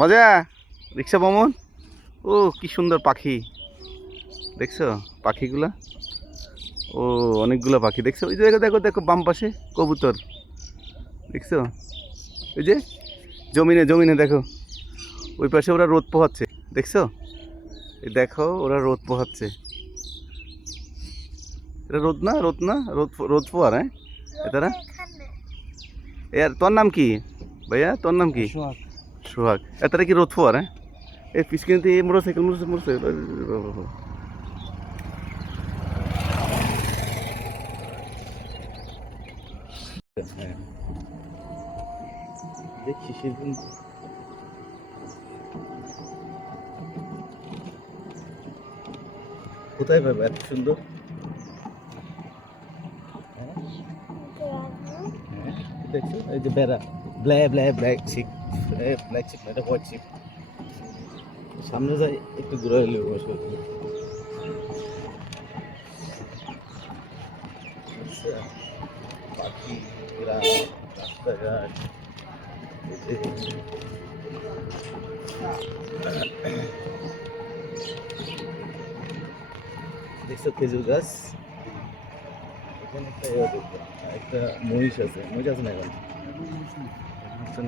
মজা রিক্সা ভ্রমণ। ও কি সুন্দর পাখি দেখছো পাখিগুলা। ও অনেকগুলো পাখি দেখছো। ওই যে দেখো দেখো দেখো বাম পাশে কবুতর দেখছো। ওই যে জমিনে জমিনে দেখো ওই পাশে ওরা রোদ পোহাচ্ছে দেখছো। এই দেখো ওরা রোদ পোহাচ্ছে। এটা রোদ না রোদ না রোদ রোদ পোহার। হ্যাঁ এটারা यार তোর নাম কি ভাইয়া তোর নাম কি? সোহাগ। এটারা কি রোদ পোহার? হ্যাঁ এই পিছকিনতে মোটরসাইকেল মোটরসাইকেল দেখছি সেদিন কোথায় পাবে এত সুন্দর? দেখছো এই যে বেড়া ব্ল্যাক চিক ব্ল্যাক চিক এটা হোয়াইট চিক। সামনে যাই একটু ঘুরে এলে বসে পাখি গ্রাম রাস্তাঘাট দেখছো খেজুর গাছ। এখানে একটা মহিষ আছে মহিষ আছে না এখন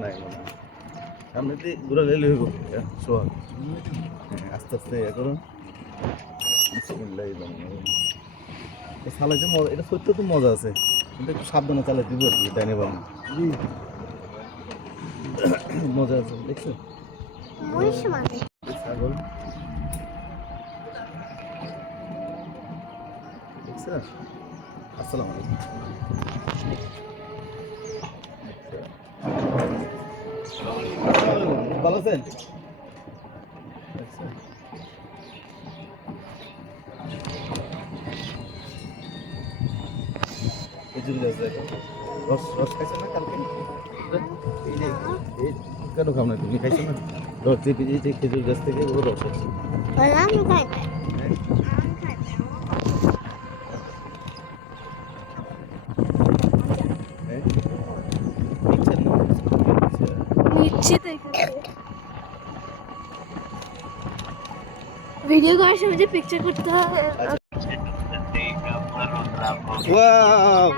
না এখন সামনে দিয়ে ঘুরে লেলে হইব সোহাগ। হ্যাঁ আস্তে আস্তে ইয়ে করো চালাইতে মজা। এটা সত্যি তো মজা আছে কিন্তু একটু সাবধানে চালাই দিব আর কি তাই নেব মজা আছে দেখছো ছাগল দেখছো। আসসালামু আলাইকুম। ভালো আছেন? খেজুর গাছ দেখো রস রস খাইছো না কালকে? এই যে কেন খাও না তুমি? খাইছো না রস চেপে যে খেজুর গাছ থেকে ও রস আছে। ভিডিও করার সময় যে পিকচার করতে হবে। ওয়াও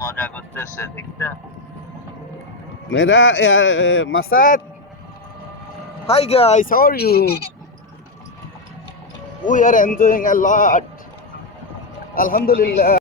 মজা করতেছে দেখতে। मेरा Masad hi guys how are you we are enjoying a lot alhamdulillah